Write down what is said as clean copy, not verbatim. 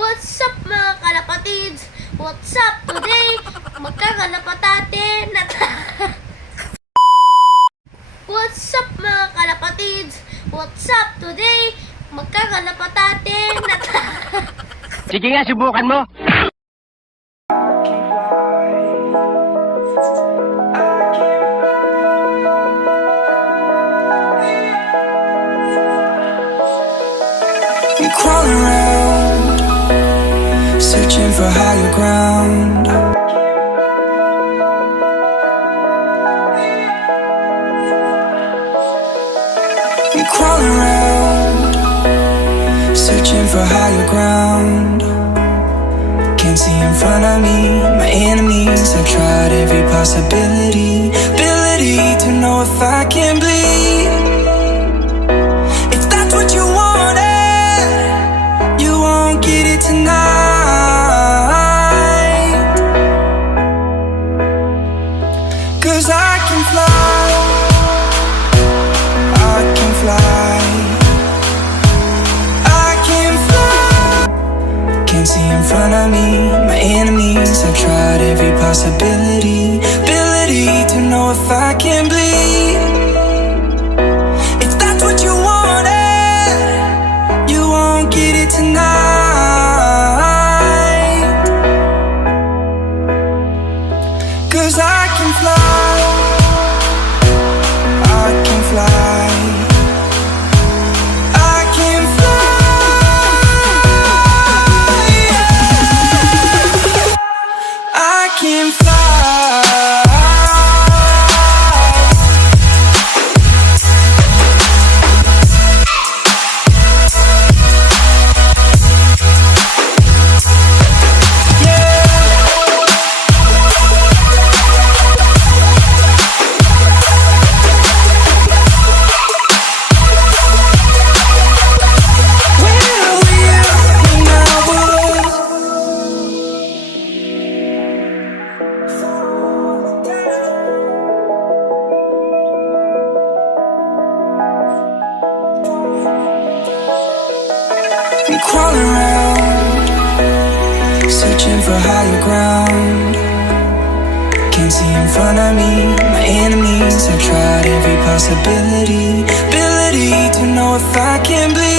What's up mga kalapatids? What's up today? Magkakalapatate na What's up mga kalapatids? What's up today? Magkakalapatate na Sige nga, subukan mo. I'm crawling around, searching for higher ground. I'm crawling around, searching for higher ground. Can't see in front of me, my enemies. I've tried every possibility, ability to know if I can bleed. If that's what you wanted, you won't get it tonight. 'Cause I can fly, I can fly, I can fly. Can't see in front of me, my enemies. I've tried every possibility, ability to know if I can bleed. If that's what you wanted, you won't get it tonight. 'Cause I can fly, I can fly, I can fly, I can fly. I'm crawling around, searching for higher ground. Can't see in front of me, my enemies. I've tried every possibility, ability to know if I can bleed.